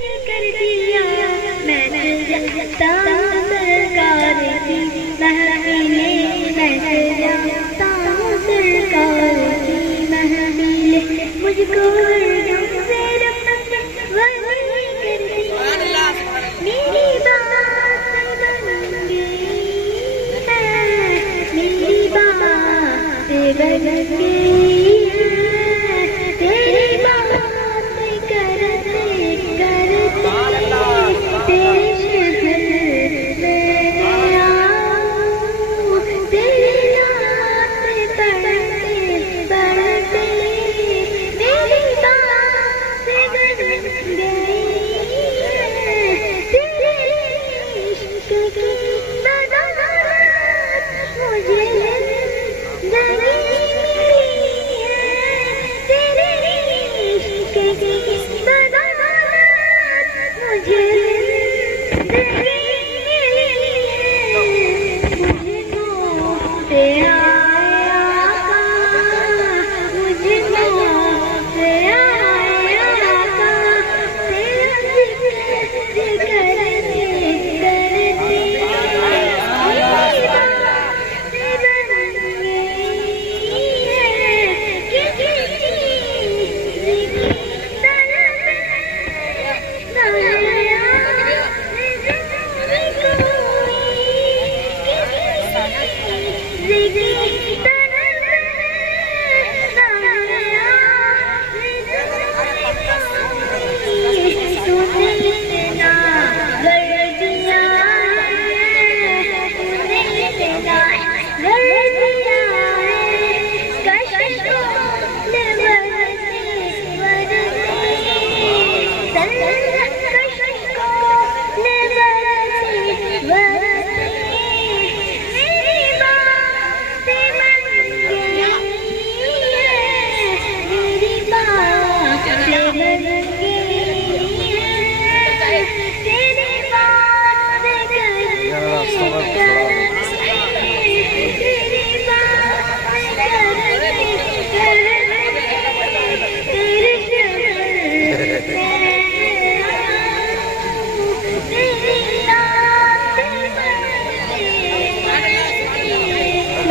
कर दिया मैंने जाता सरकार की महफिले मैं जाता हूँ सरकार की महफिले मुझको हरदम से रब वही कर दिया मेरी बात बन गई मेरी बात बन गई तेरी बात करते करते तेरे शहर में आऊं तेरी रात पढ़ते पढ़ते मेरी बात बन गई तेरे इश्क की बदौलत मुझे जिंदगी मिली है तेरे इश्क की बदौलत मुझे जिंदगी मिली है मुझको तेरा आका मुझको तेरा आका तेरा जिक्र करते करते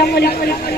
Assalamualaikum.